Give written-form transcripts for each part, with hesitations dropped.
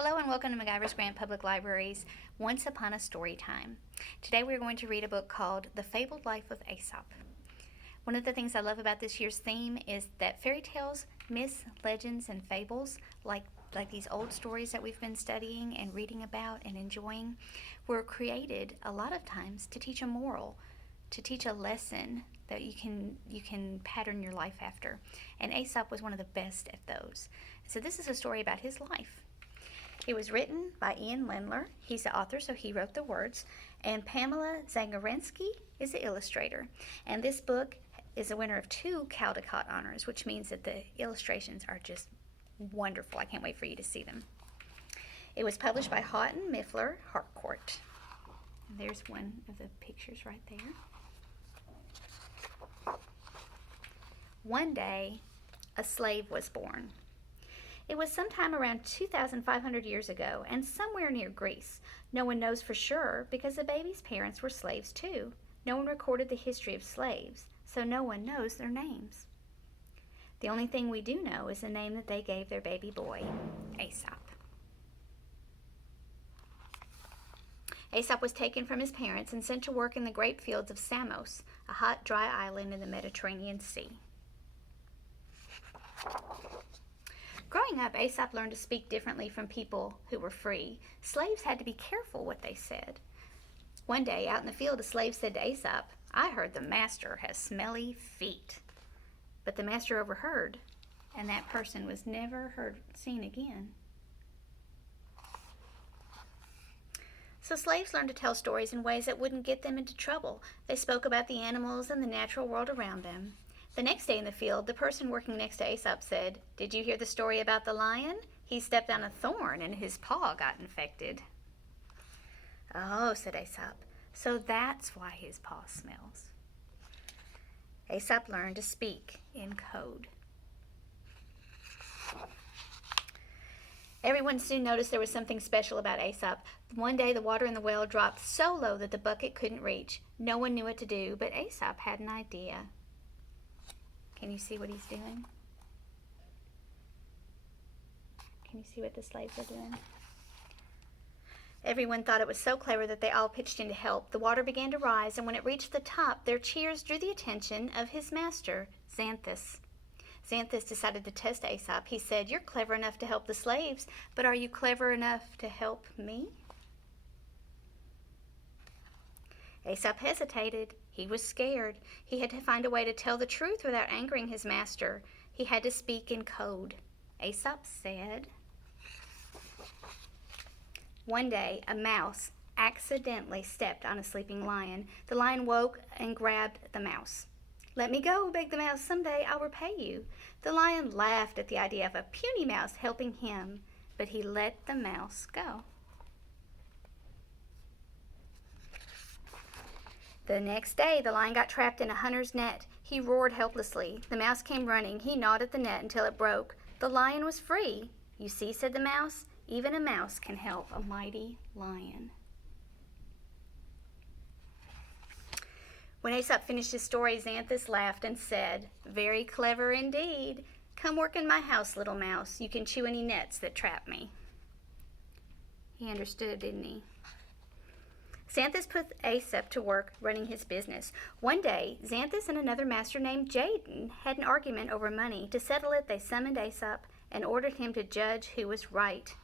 Hello and welcome to McIver's Grant Public Library's Once Upon a Story Time. Today we're going to read a book called The Fabled Life of Aesop. One of the things I love about this year's theme is that fairy tales, myths, legends, and fables, like these old stories that we've been studying and reading about and enjoying, were created a lot of times to teach a moral, to teach a lesson that you can pattern your life after. And Aesop was one of the best at those. So this is a story about his life. It was written by Ian Lendler. He's the author, so he wrote the words. And Pamela Zagarenki is the illustrator. And this book is a winner of 2 Caldecott honors, which means that the illustrations are just wonderful. I can't wait for you to see them. It was published by Houghton Mifflin Harcourt. And there's one of the pictures right there. One day, a slave was born. It was sometime around 2,500 years ago and somewhere near Greece. No one knows for sure because the baby's parents were slaves too. No one recorded the history of slaves, so no one knows their names. The only thing we do know is the name that they gave their baby boy, Aesop. Aesop was taken from his parents and sent to work in the grape fields of Samos, a hot, dry island in the Mediterranean Sea. Growing up, Aesop learned to speak differently from people who were free. Slaves had to be careful what they said. One day, out in the field, a slave said to Aesop, "I heard the master has smelly feet." But the master overheard, and that person was never seen again. So slaves learned to tell stories in ways that wouldn't get them into trouble. They spoke about the animals and the natural world around them. The next day in the field, the person working next to Aesop said, "Did you hear the story about the lion? He stepped on a thorn and his paw got infected." "Oh," said Aesop, "so that's why his paw smells." Aesop learned to speak in code. Everyone soon noticed there was something special about Aesop. One day the water in the well dropped so low that the bucket couldn't reach. No one knew what to do, but Aesop had an idea. Can you see what he's doing? Can you see what the slaves are doing? Everyone thought it was so clever that they all pitched in to help. The water began to rise, and when it reached the top, their cheers drew the attention of his master, Xanthus. Xanthus decided to test Aesop. He said, "You're clever enough to help the slaves, but are you clever enough to help me?" Aesop hesitated. He was scared. He had to find a way to tell the truth without angering his master. He had to speak in code. Aesop said, "One day, a mouse accidentally stepped on a sleeping lion. The lion woke and grabbed the mouse. 'Let me go,' begged the mouse. 'Someday I'll repay you.' The lion laughed at the idea of a puny mouse helping him, but he let the mouse go. The next day, the lion got trapped in a hunter's net. He roared helplessly. The mouse came running. He gnawed at the net until it broke. The lion was free. 'You see,' said the mouse, 'even a mouse can help a mighty lion.'" When Aesop finished his story, Xanthus laughed and said, "Very clever indeed. Come work in my house, little mouse. You can chew any nets that trap me." He understood, didn't he? Xanthus put Aesop to work running his business. One day, Xanthus and another master named Jaden had an argument over money. To settle it, they summoned Aesop and ordered him to judge who was right.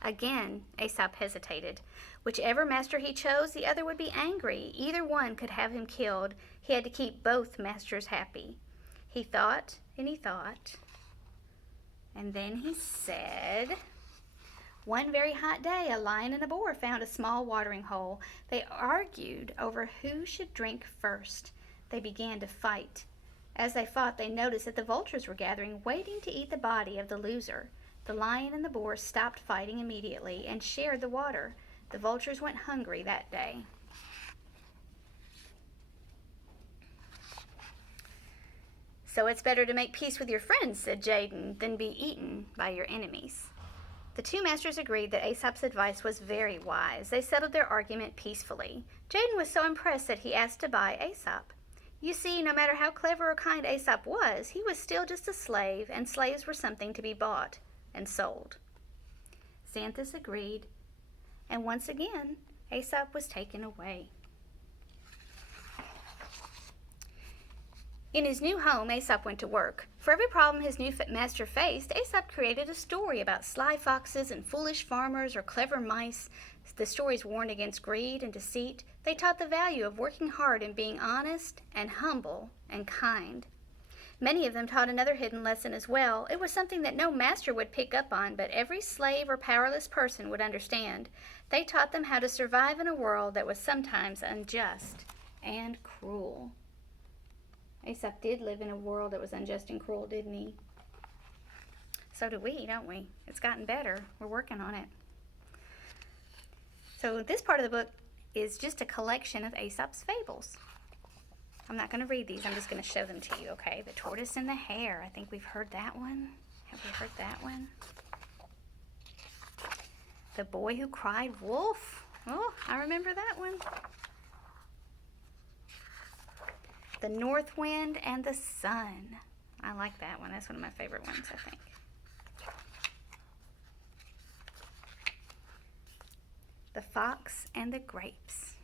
Again, Aesop hesitated. Whichever master he chose, the other would be angry. Either one could have him killed. He had to keep both masters happy. He thought and he thought. And then he said, "One very hot day, a lion and a boar found a small watering hole. They argued over who should drink first. They began to fight. As they fought, they noticed that the vultures were gathering, waiting to eat the body of the loser. The lion and the boar stopped fighting immediately and shared the water. The vultures went hungry that day." "So it's better to make peace with your friends," said Jaden, "than be eaten by your enemies." The 2 masters agreed that Aesop's advice was very wise. They settled their argument peacefully. Jaden was so impressed that he asked to buy Aesop. You see, no matter how clever or kind Aesop was, he was still just a slave, and slaves were something to be bought and sold. Xanthus agreed, and once again, Aesop was taken away. In his new home, Aesop went to work. For every problem his new master faced, Aesop created a story about sly foxes and foolish farmers or clever mice. The stories warned against greed and deceit. They taught the value of working hard and being honest and humble and kind. Many of them taught another hidden lesson as well. It was something that no master would pick up on, but every slave or powerless person would understand. They taught them how to survive in a world that was sometimes unjust and cruel. Aesop did live in a world that was unjust and cruel, didn't he? So do we, don't we? It's gotten better. We're working on it. So this part of the book is just a collection of Aesop's fables. I'm not going to read these. I'm just going to show them to you, okay? The Tortoise and the Hare. I think we've heard that one. Have we heard that one? The Boy Who Cried Wolf. Oh, I remember that one. The North Wind and the Sun. I like that one. That's one of my favorite ones, I think. The Fox and the Grapes.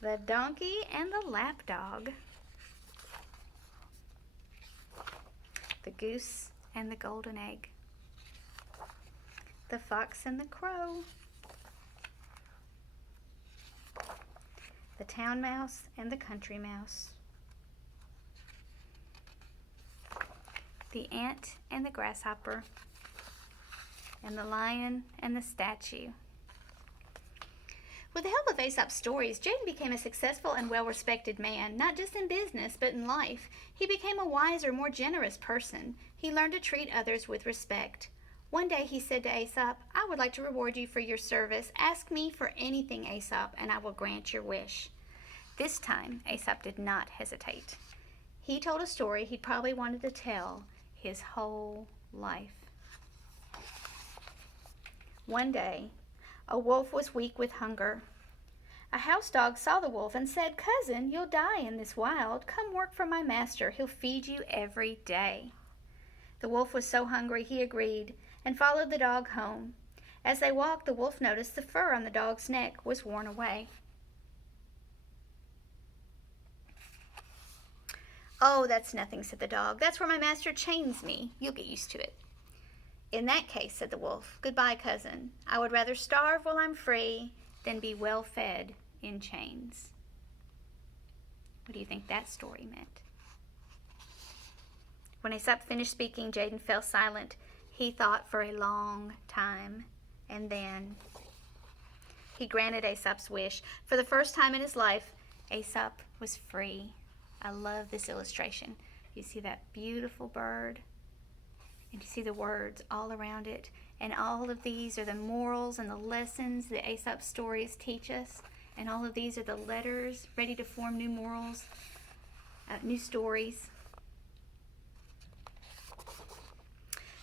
The Donkey and the Lapdog. The Goose and the Golden Egg. The Fox and the Crow. The Town Mouse and the Country Mouse. The Ant and the Grasshopper. And the Lion and the Statue. With the help of Aesop's stories, Jaden became a successful and well-respected man, not just in business, but in life. He became a wiser, more generous person. He learned to treat others with respect. One day he said to Aesop, "I would like to reward you for your service. Ask me for anything, Aesop, and I will grant your wish." This time, Aesop did not hesitate. He told a story he'd probably wanted to tell his whole life. One day, a wolf was weak with hunger. A house dog saw the wolf and said, "Cousin, you'll die in this wild. Come work for my master. He'll feed you every day." The wolf was so hungry he agreed and followed the dog home. As they walked, the wolf noticed the fur on the dog's neck was worn away. "Oh, that's nothing," said the dog. "That's where my master chains me. You'll get used to it." "In that case," said the wolf, "goodbye, cousin. I would rather starve while I'm free than be well fed in chains." What do you think that story meant? When Aesop finished speaking, Jaden fell silent. He thought for a long time, and then he granted Aesop's wish. For the first time in his life, Aesop was free. I love this illustration. You see that beautiful bird? And you see the words all around it. And all of these are the morals and the lessons that Aesop's stories teach us. And all of these are the letters ready to form new morals, new stories.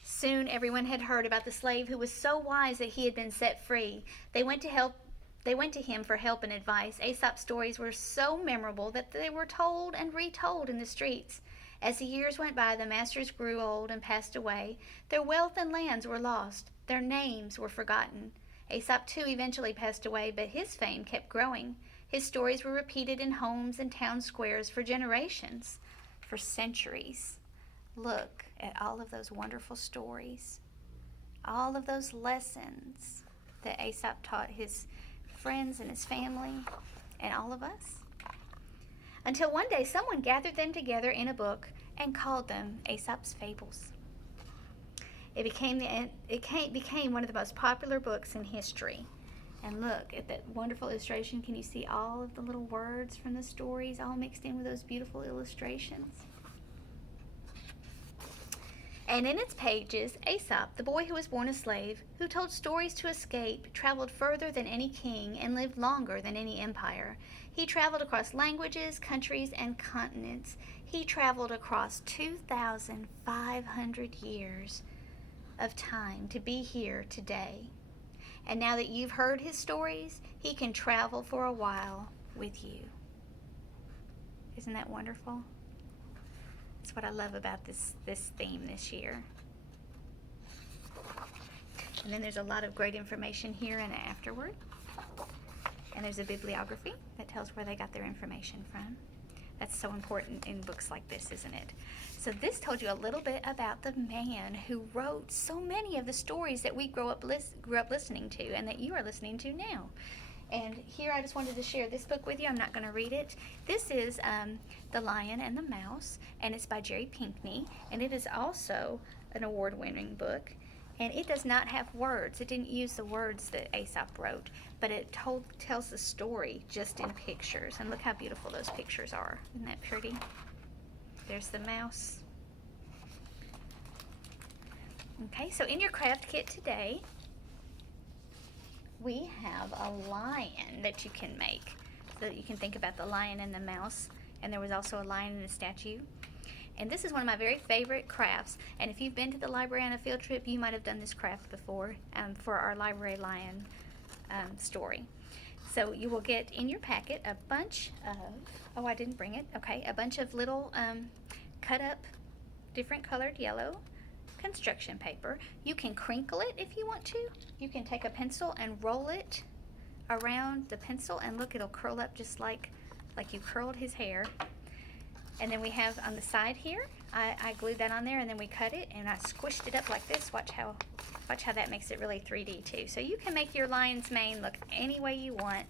Soon everyone had heard about the slave who was so wise that he had been set free. They went to him for help and advice. Aesop's stories were so memorable that they were told and retold in the streets. As the years went by, the masters grew old and passed away. Their wealth and lands were lost. Their names were forgotten. Aesop, too, eventually passed away, but his fame kept growing. His stories were repeated in homes and town squares for generations, for centuries. Look at all of those wonderful stories, all of those lessons that Aesop taught his friends and his family and all of us. Until one day someone gathered them together in a book and called them Aesop's Fables. It became one of the most popular books in history. And look at that wonderful illustration. Can you see all of the little words from the stories all mixed in with those beautiful illustrations? And in its pages, Aesop, the boy who was born a slave, who told stories to escape, traveled further than any king and lived longer than any empire. He traveled across languages, countries, and continents. He traveled across 2,500 years of time to be here today. And now that you've heard his stories, he can travel for a while with you. Isn't that wonderful? That's what I love about this theme this year. And then there's a lot of great information here and afterward. And there's a bibliography that tells where they got their information from. That's so important in books like this, isn't it? So this told you a little bit about the man who wrote so many of the stories that we grew up listening to and that you are listening to now. And here I just wanted to share this book with you. I'm not going to read it. This is The Lion and the Mouse, and it's by Jerry Pinkney, and it is also an award-winning book. And it does not have words. It didn't use the words that Aesop wrote, but it tells the story just in pictures. And look how beautiful those pictures are. Isn't that pretty? There's the mouse. Okay, so in your craft kit today, we have a lion that you can make. So that you can think about the lion and the mouse. And there was also a lion and a statue. And this is one of my very favorite crafts. And if you've been to the library on a field trip, you might have done this craft before for our library lion story. So you will get in your packet a bunch of, oh, I didn't bring it. Okay, a bunch of little cut up different colored yellow construction paper. You can crinkle it if you want to. You can take a pencil and roll it around the pencil, and look, it'll curl up just like you curled his hair. And then we have on the side here, I glued that on there, and then we cut it and I squished it up like this. Watch how that makes it really 3D too. So you can make your lion's mane look any way you want,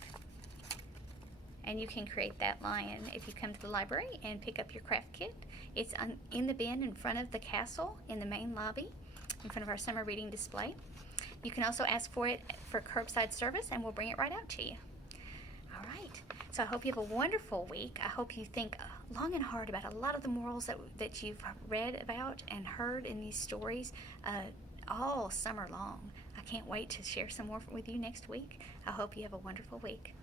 and you can create that lion if you come to the library and pick up your craft kit. It's in the bin in front of the castle in the main lobby, in front of our summer reading display. You can also ask for it for curbside service, and we'll bring it right out to you. All right. So I hope you have a wonderful week. I hope you think long and hard about a lot of the morals that you've read about and heard in these stories all summer long. I can't wait to share some more with you next week. I hope you have a wonderful week.